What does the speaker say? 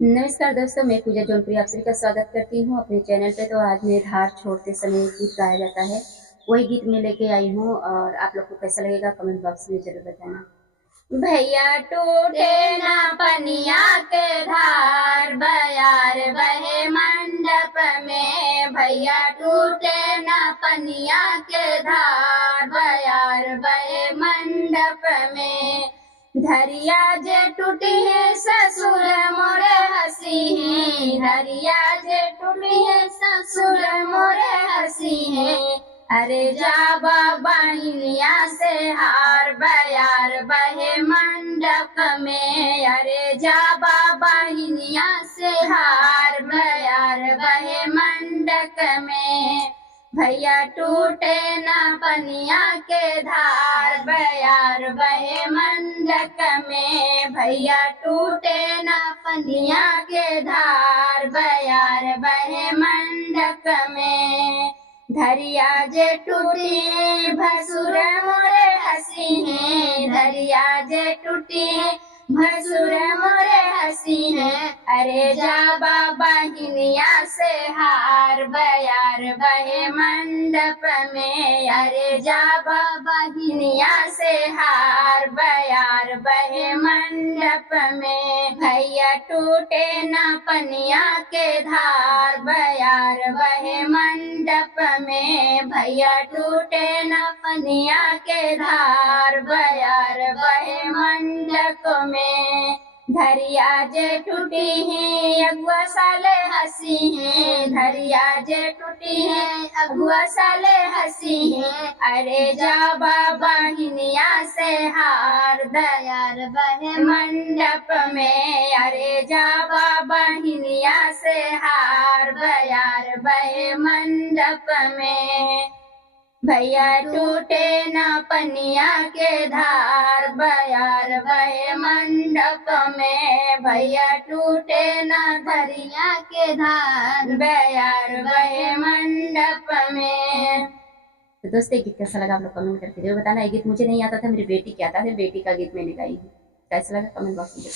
नमस्कार दोस्तों, मैं पूजा जौनपुरी आप सभी का स्वागत करती हूँ अपने चैनल पे। तो आज मैं धार छोड़ते समय गीत गाया जाता है, वही गीत मैं लेके आई हूँ और आप लोग को कैसा लगेगा कमेंट बॉक्स में जरूर बताना। भैया टूटे ना पनिया के धार, बयार बहे मंडप में। भैया टूटे ना पनिया के धार, बयार बहे मंडप में। धरिया जे टूटी है ससुर मोरे हसी है, धरिया जे टूटी है ससुर मोरे हसी है। अरे जा बहिनिया से हार, बयार बहे मंडप में। अरे जा बहिनिया से हार, बयार बहे मंडप में। भैया टूटे ना पनिया के धार, बयार बहे मंडक में। भैया टूटे ना पनिया के धार, बयार बहे मंडक में। धरिया जे टूटी भसुर मोरे हसी है, धरिया जे टूटी भसुर मोरे हसी है। अरे जा बहिनिया से हार, बयार बहे मंडप में। अरे जा बहिनिया से हार, बयार बहे मंडप में। भैया टूटे ना पनिया के धार, बयार बहे मंडप में। भैया टूटे ना पनिया के धार, बयार बहे मंडप में। धरिया जे टूटी है अगुआ साले हसी है, धरिया जे टूटी है अगुआ साले हसी है। अरे जा बहिनिया से हार, दयार बहे मंडप में। अरे जा बहिनिया से हार, बयार बहे मंडप में। भैया टूटे ना पनिया के धार, बयार बहे मंडप में। भैया टूटे ना धरिया के धार, बयार बहे मंडप में। तो दोस्तों, गीत कैसा लगा आप लोग कमेंट करके जरूर बताना। ये गीत मुझे नहीं आता था, मेरी बेटी की आता है, बेटी का गीत मैंने गाई हूँ। कैसा लगा कमेंट बॉक्स में